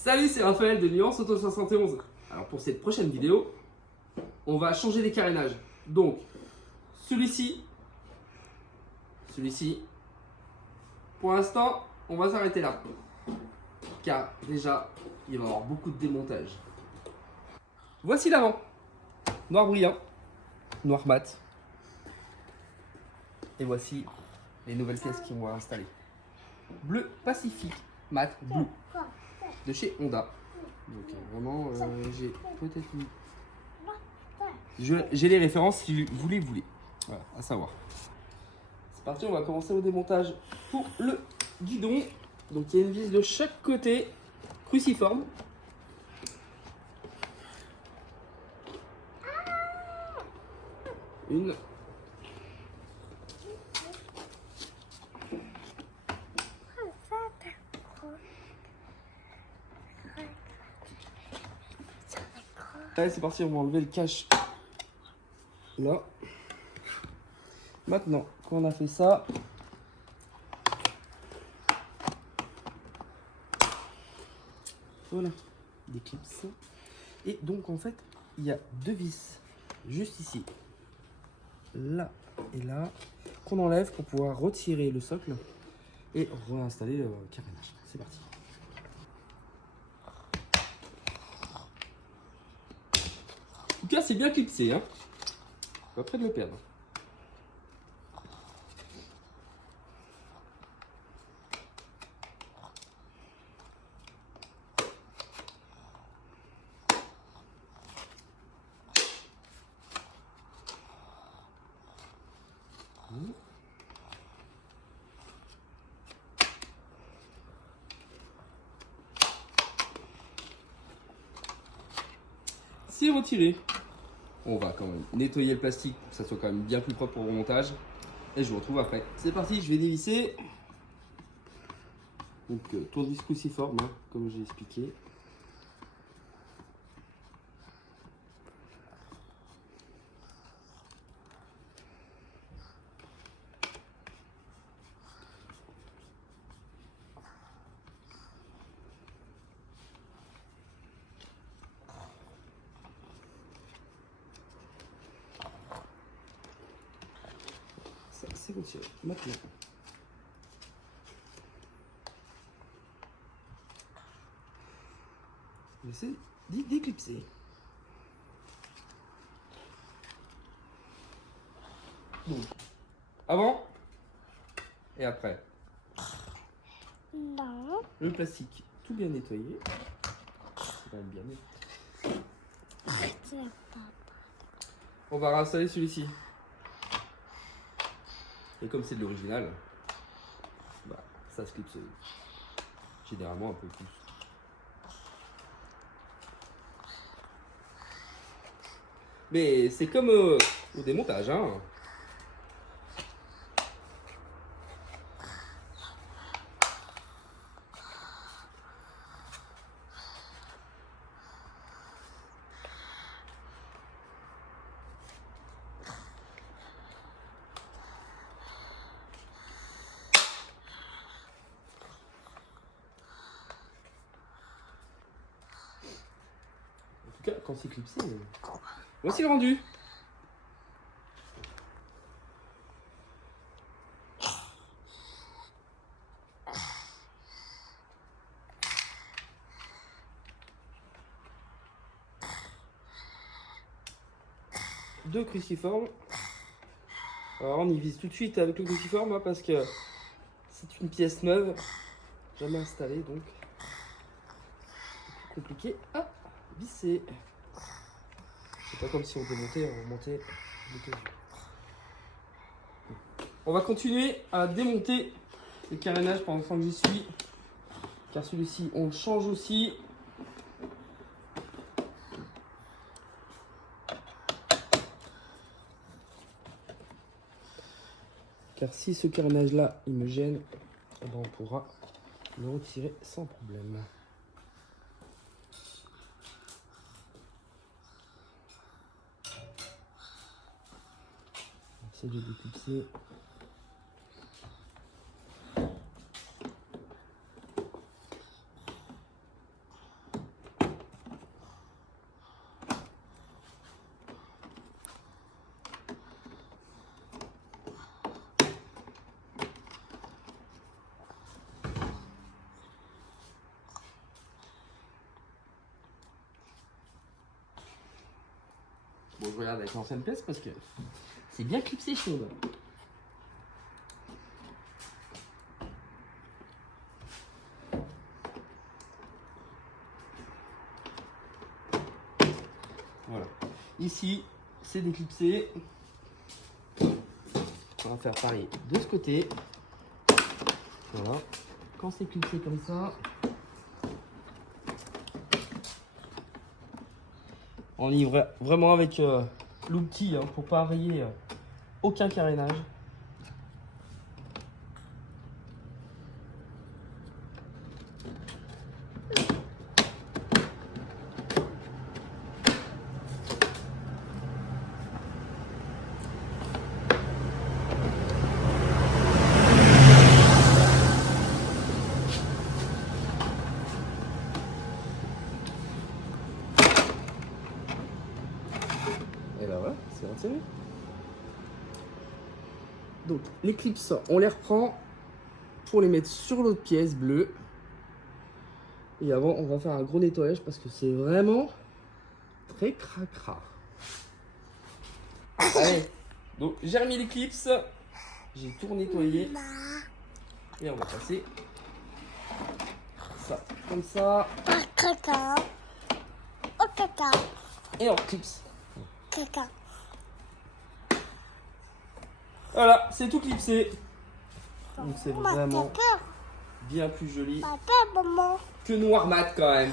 Salut, c'est Raphaël de Nuance Auto 71. Alors pour cette prochaine vidéo, on va changer les carénages. Donc celui-ci, pour l'instant, on va s'arrêter là. Car déjà, il va y avoir beaucoup de démontage. Voici l'avant. Noir brillant, noir mat. Et voici les nouvelles pièces qui vont installer. Bleu Pacifique mat bleu de chez Honda. Donc vraiment, j'ai peut-être mis. J'ai les références si vous les voulez. Voilà, à savoir. C'est parti, on va commencer au démontage pour le guidon. Donc il y a une vis de chaque côté, cruciforme. Une. Allez, c'est parti, on va enlever le cache là. Maintenant qu'on a fait ça, voilà, des clips. Et donc en fait, il y a deux vis juste ici, là et là, qu'on enlève pour pouvoir retirer le socle et réinstaller le carénage. C'est parti. En tout cas, c'est bien clipsé, hein. Pas près de le perdre. C'est retiré. On va quand même nettoyer le plastique pour que ça soit quand même bien plus propre pour le remontage. Et je vous retrouve après. C'est parti, je vais dévisser. Donc tournevis cruciforme, hein, comme j'ai expliqué. Ça, c'est retiré. Maintenant. J'essaie d'y déclipser. Donc, avant et après. Non. Le plastique tout bien nettoyé. C'est quand même bien net. On va réinstaller celui-ci. Et comme c'est de l'original, bah, ça se clipse généralement un peu plus. Mais c'est comme au démontage, hein. En tout cas, quand c'est clipsé, voici le rendu. Deux cruciformes. Alors on y vise tout de suite avec le cruciforme hein, parce que c'est une pièce neuve, jamais installée donc c'est plus compliqué à visser. C'est pas comme si on démontait, on remontait. On va continuer à démonter le carénage pendant que j'y suis, car celui-ci on le change aussi. Car si ce carénage là il me gêne, eh ben, on pourra le retirer sans problème. J'essaie de déclipser. Bon, je regarde avec l'ancienne pièce parce que c'est bien clipsé chez nous. Voilà. Ici, c'est déclipsé. On va faire pareil de ce côté. Voilà. Quand c'est clipsé comme ça, on livre vraiment avec l'outil pour pas rayer aucun carénage. Et ben voilà, c'est retiré. Donc les clips, on les reprend pour les mettre sur l'autre pièce bleue. Et avant, on va faire un gros nettoyage parce que c'est vraiment très cracra. Allez, donc j'ai remis les clips, j'ai tout nettoyé. Et on va passer ça comme ça. Et on clips. Voilà, c'est tout clipsé. Donc c'est vraiment bien plus joli que noir mat quand même.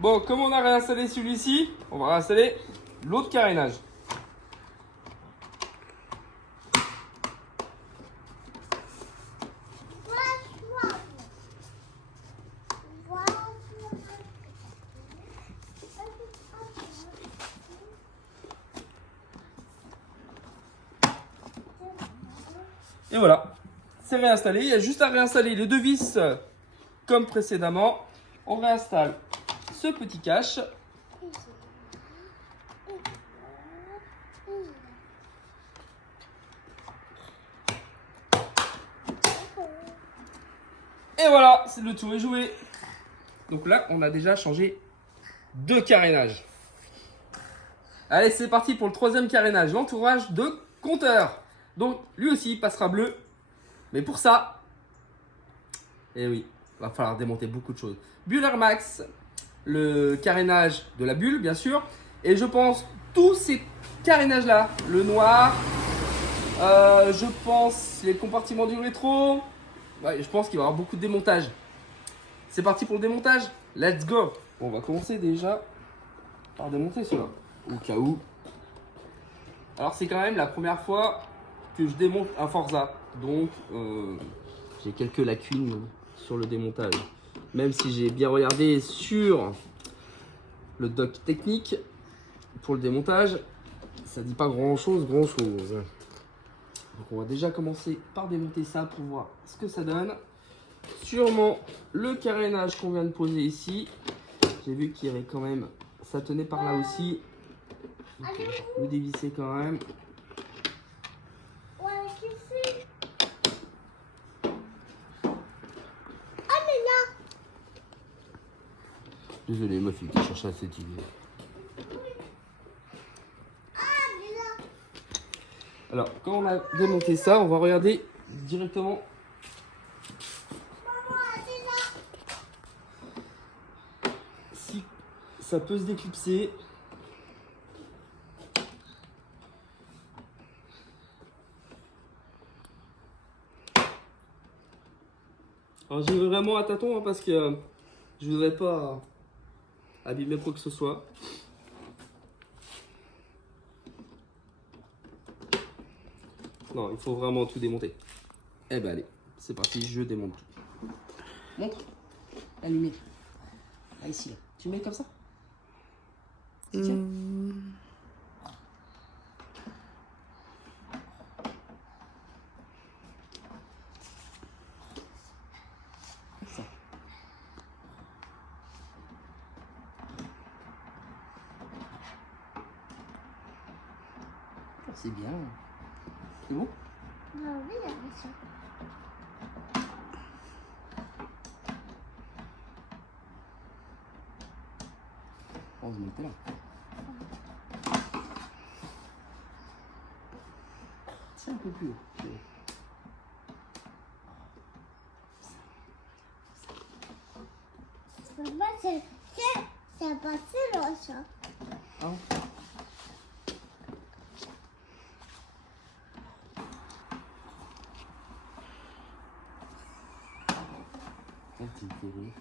Bon, comme on a réinstallé celui-ci, on va réinstaller l'autre carénage. Et voilà, c'est réinstallé. Il y a juste à réinstaller les deux vis comme précédemment. On réinstalle ce petit cache. Et voilà, c'est le tour est joué. Donc là, on a déjà changé 2 carénages. Allez, c'est parti pour le 3e carénage, l'entourage de compteur. Donc, lui aussi, il passera bleu. Mais pour ça, eh oui, il va falloir démonter beaucoup de choses. Buller Max, le carénage de la bulle, bien sûr. Et je pense, tous ces carénages-là, le noir, je pense les compartiments du rétro. Ouais, je pense qu'il va y avoir beaucoup de démontage. C'est parti pour le démontage. Let's go. Bon, on va commencer déjà par démonter cela, au cas où. Alors, c'est quand même la première fois que je démonte un Forza. Donc, j'ai quelques lacunes sur le démontage. Même si j'ai bien regardé sur le doc technique pour le démontage, ça dit pas grand-chose. Donc, on va déjà commencer par démonter ça pour voir ce que ça donne. Sûrement le carénage qu'on vient de poser ici. J'ai vu qu'il y avait quand même, ça tenait par là aussi. Donc, on va le dévisser quand même. Désolé, ma fille qui cherche à cette idée. Alors, quand on a démonté ça, on va regarder directement. Si ça peut se déclipser. Alors, j'y vais vraiment à tâtons parce que je voudrais pas abîmer quoi que ce soit. Non, il faut vraiment tout démonter. Eh ben allez, c'est parti, je démonte tout. Montre la lumière. Là, ici, là. Tu mets comme ça. Tiens. Ça. C'est bien. C'est bon? Oui, bien sûr. vous mettez là. C'est un peu plus haut. Papa, c'est pas là, ça. Hein? Qu'est-ce qu'il fait, lui?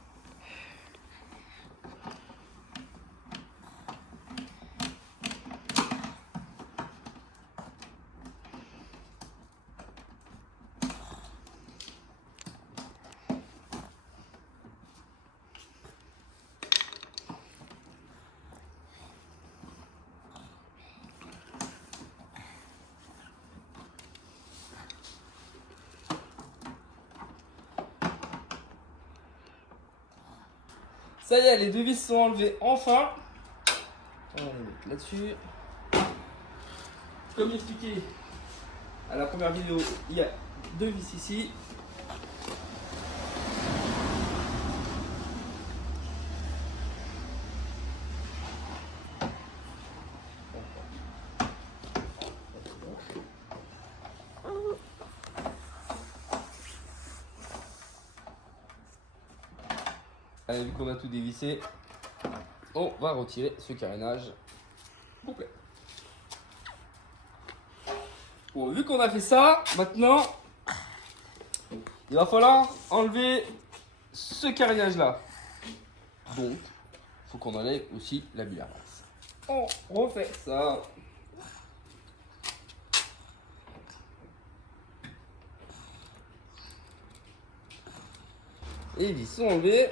Ça y est, les deux vis sont enlevées enfin. On va les mettre là-dessus. Comme expliqué à la première vidéo, il y a deux vis ici. Allez, vu qu'on a tout dévissé, on va retirer ce carénage complet. Bon, vu qu'on a fait ça, maintenant, il va falloir enlever ce carénage là. Donc, il faut qu'on enlève aussi la bulle à masse. On refait ça. Et les vis sont enlevés.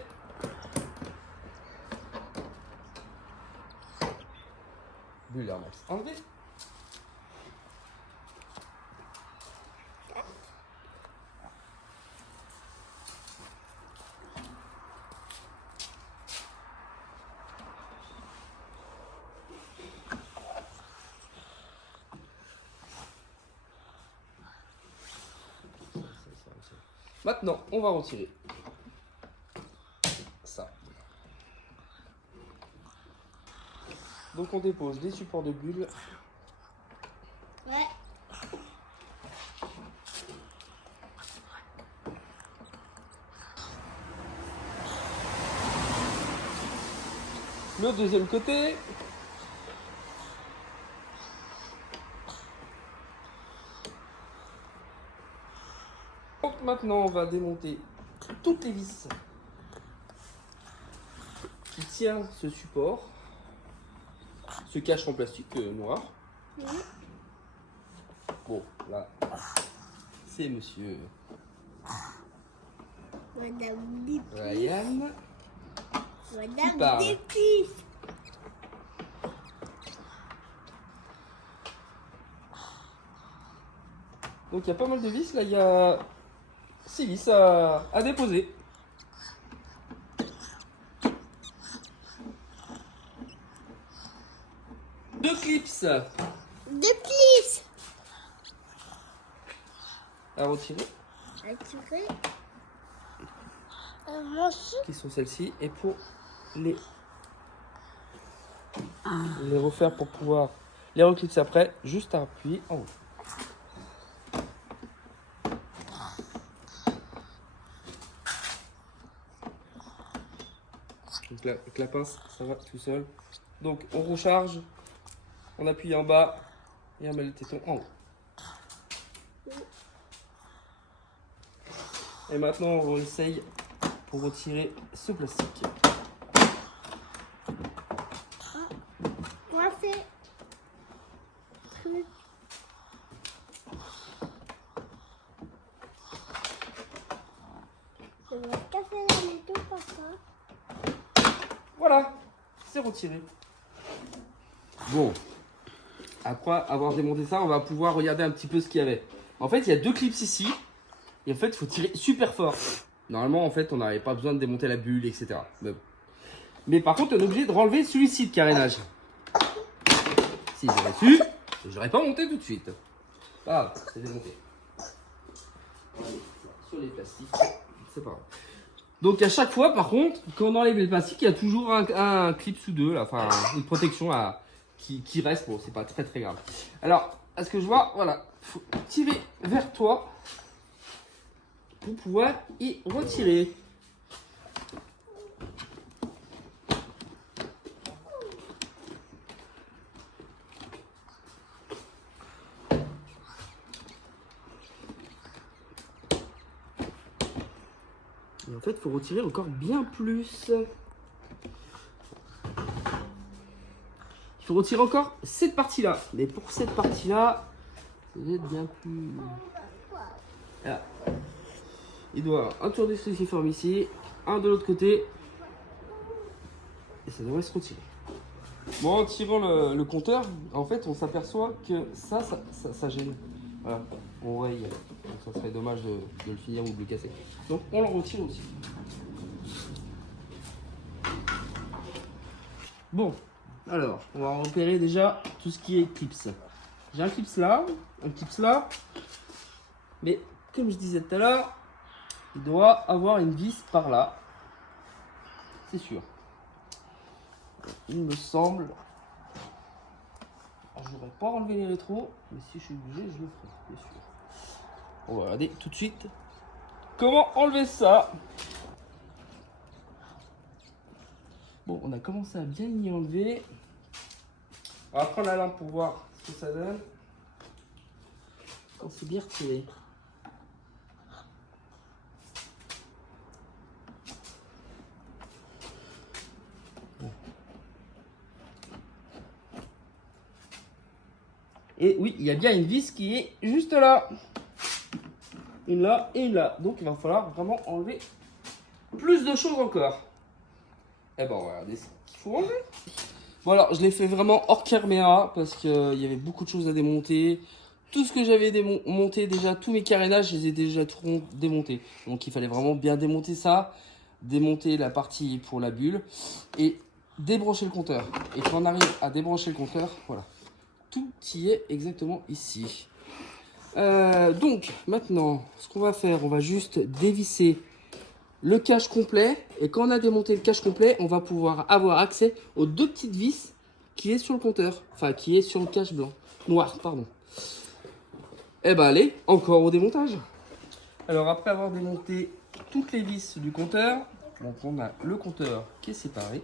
Bulle à masse enlevée. Maintenant, on va retirer ça. Donc on dépose des supports de bulles. Ouais. Le deuxième côté. Donc maintenant on va démonter toutes les vis qui tiennent ce support, ce cache en plastique noir. Bon, là, c'est monsieur Madame Bipi. Ryan. Madame parle. Bipi. Donc il y a pas mal de vis, là il y a 6 vis à déposer. Deux clips Deux plis. à retirer, À tirer. Moi aussi. qui sont celles-ci, et pour les refaire pour pouvoir les reclipser après, juste à appuyer en haut. Donc là, avec la pince, ça va tout seul. Donc on recharge, on appuie en bas et on met le téton en haut. Et maintenant on essaye pour retirer ce plastique. Moi c'est. Je vais casser la moto, papa. Voilà, c'est retiré. Bon, après avoir démonté ça, on va pouvoir regarder un petit peu ce qu'il y avait. En fait, il y a deux clips ici. Et en fait, il faut tirer super fort. Normalement, en fait, on n'avait pas besoin de démonter la bulle, etc. Mais par contre, on est obligé de renlever celui-ci de carénage. Si j'aurais su, j'aurais pas monté tout de suite. Ah, c'est démonté. Sur les plastiques, c'est pas grave. Donc à chaque fois, par contre, quand on enlève les plastiques, il y a toujours un clip sous deux, là, enfin une protection qui reste. Bon, c'est pas très très grave. Alors, à ce que je vois, voilà, faut tirer vers toi pour pouvoir y retirer. Et en fait, il faut retirer encore bien plus. Il faut retirer encore cette partie-là. Mais pour cette partie-là, ça va être bien plus... Voilà. Il doit avoir un tour de cruciforme ici, un de l'autre côté. Et ça devrait se retirer. Bon, en tirant le compteur, en fait, on s'aperçoit que ça gêne. Voilà, on raye. Donc ça serait dommage de le finir ou de le casser. Donc on le retire aussi. Bon, alors, on va repérer déjà tout ce qui est clips. J'ai un clips là, un clips là. Mais comme je disais tout à l'heure, il doit avoir une vis par là. C'est sûr. Il me semble. Alors, je n'aurais pas enlevé les rétros, mais si je suis obligé, je le ferai, bien sûr. On va regarder tout de suite comment enlever ça. Bon, on a commencé à bien y enlever. On va prendre la lampe pour voir ce que ça donne. Quand c'est bien retiré. Bon. Et oui, il y a bien une vis qui est juste là. Une là et une là. Donc il va falloir vraiment enlever plus de choses encore. Eh ben, on va regarder ce qu'il faut enlever. Bon alors, je l'ai fait vraiment hors caméra parce qu'il y avait beaucoup de choses à démonter. Tout ce que j'avais démonté déjà, tous mes carénages, je les ai déjà tout démontés. Donc il fallait vraiment bien démonter ça, démonter la partie pour la bulle et débrancher le compteur. Et quand on arrive à débrancher le compteur, voilà, tout y est exactement ici. Donc maintenant, ce qu'on va faire, on va juste dévisser le cache complet. Et quand on a démonté le cache complet, on va pouvoir avoir accès aux deux petites vis qui est sur le compteur. Enfin, qui est sur le cache blanc. Noir, pardon. Et ben allez, encore au démontage. Alors après avoir démonté toutes les vis du compteur, donc on a le compteur qui est séparé.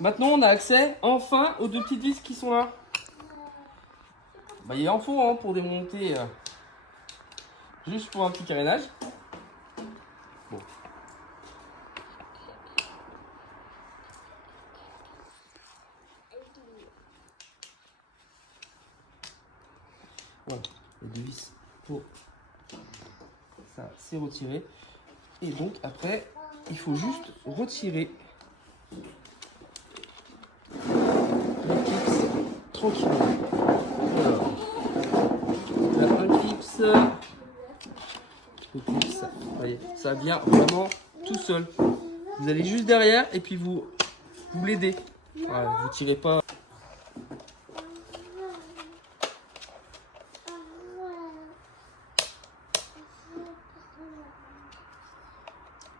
Maintenant on a accès enfin aux deux petites vis qui sont là. Bah, il en faut hein, pour démonter juste pour un petit carénage. Bon. Voilà, les deux vis pour ça c'est retiré. Et donc après il faut juste retirer le clips tranquillement. Alors, là, un clips. Le clips, voyez, ça vient vraiment tout seul. Vous allez juste derrière et puis vous l'aidez. Voilà, vous tirez pas.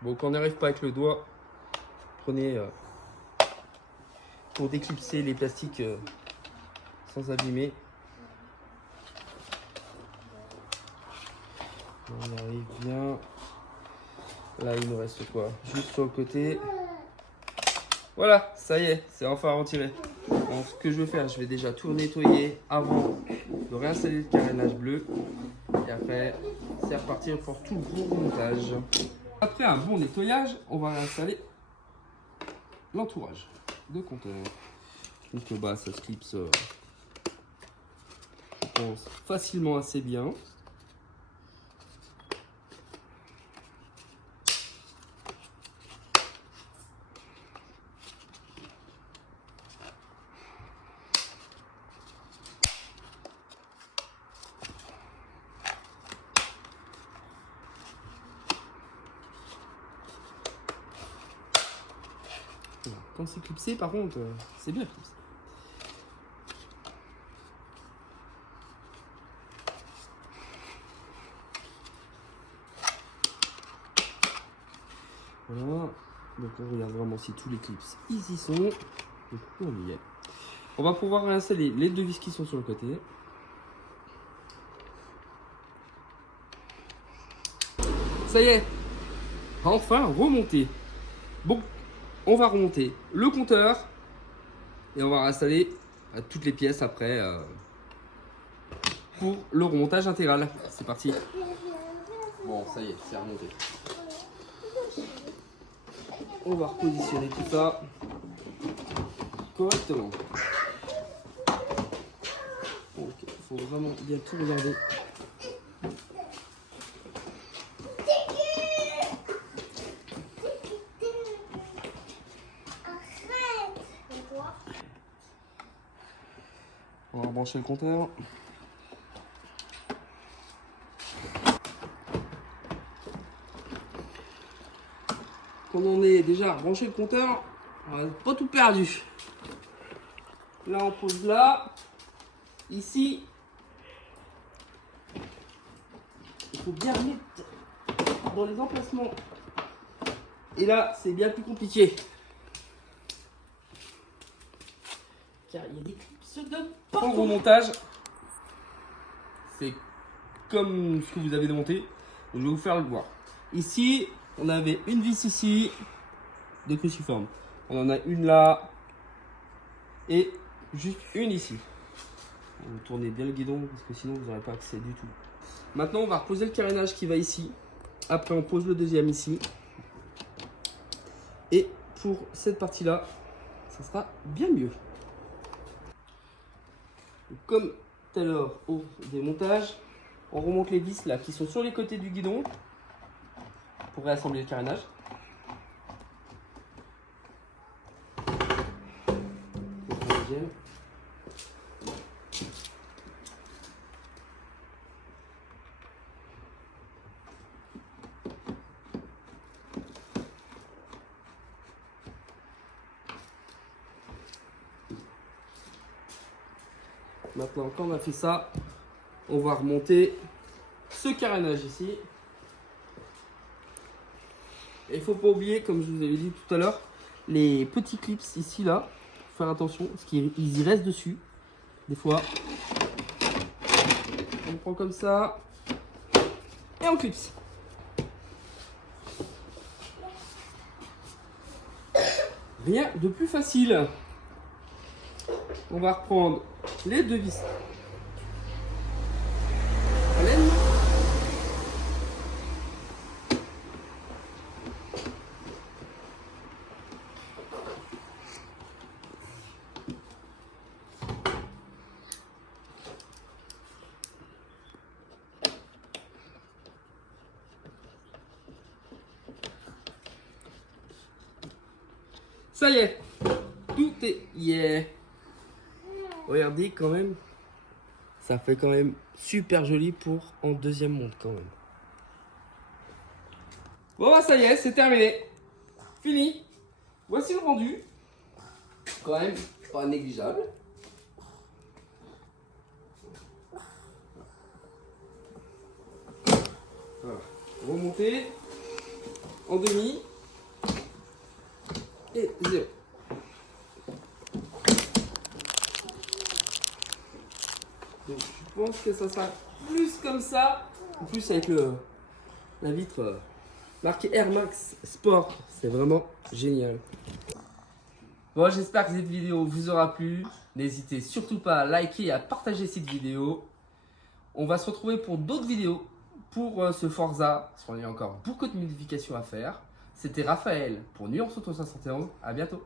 Bon, quand on n'arrive pas avec le doigt, prenez pour déclipser les plastiques sans abîmer. On arrive bien. Là, il nous reste quoi? Juste sur le côté. Voilà, ça y est, c'est enfin retiré. Donc, ce que je vais faire, je vais déjà tout nettoyer avant de réinstaller le carénage bleu. Et après, c'est repartir pour tout le gros montage. Après un bon nettoyage, on va installer l'entourage de compteur. Donc le bas, ça se clipse, je pense, facilement assez bien. Quand c'est clipsé, par contre, c'est bien clipsé. Voilà. Donc on regarde vraiment si tous les clips ici sont. Donc on y est. On va pouvoir réinstaller les deux vis qui sont sur le côté. Ça y est, enfin remonté. Bon, on va remonter le compteur et on va réinstaller toutes les pièces après pour le remontage intégral. C'est parti. Bon, ça y est, c'est remonté. On va repositionner tout ça correctement. Ok, faut vraiment bien tout regarder. On va rebrancher le compteur. Quand on est déjà rebranché le compteur, on n'a pas tout perdu. Là, on pose là. Ici, il faut bien remettre dans les emplacements. Et là, c'est bien plus compliqué. Car il y a des clips de partout. Pour le remontage, c'est comme ce que vous avez démonté. Je vais vous faire le voir. Ici, on avait une vis ici de cruciforme. On en a une là et juste une ici. Vous tournez bien le guidon parce que sinon vous n'aurez pas accès du tout. Maintenant, on va reposer le carénage qui va ici. Après, on pose le deuxième ici. Et pour cette partie-là, ça sera bien mieux. Comme tout à l'heure au démontage, on remonte les vis là qui sont sur les côtés du guidon pour réassembler le carénage. Maintenant, quand on a fait ça, on va remonter ce carénage ici. Et il ne faut pas oublier, comme je vous avais dit tout à l'heure, les petits clips ici, là. Faut faire attention, parce qu'ils y restent dessus. Des fois, on prend comme ça et on clipse. Rien de plus facile. On va reprendre les deux vis. Ça y est, tout est yeah. Regardez quand même, ça fait quand même super joli pour en deuxième monte quand même. Bon bah ça y est, c'est terminé, fini. Voici le rendu, quand même pas négligeable. Voilà. Remonter en demi. Et 0. Donc je pense que ça sera plus comme ça. En plus avec la vitre marquée Air Max Sport. C'est vraiment génial. Bon, j'espère que cette vidéo vous aura plu. N'hésitez surtout pas à liker et à partager cette vidéo. On va se retrouver pour d'autres vidéos pour ce Forza. Parce qu'il y a encore beaucoup de modifications à faire. C'était Raphaël pour Nuance Auto 571. À bientôt.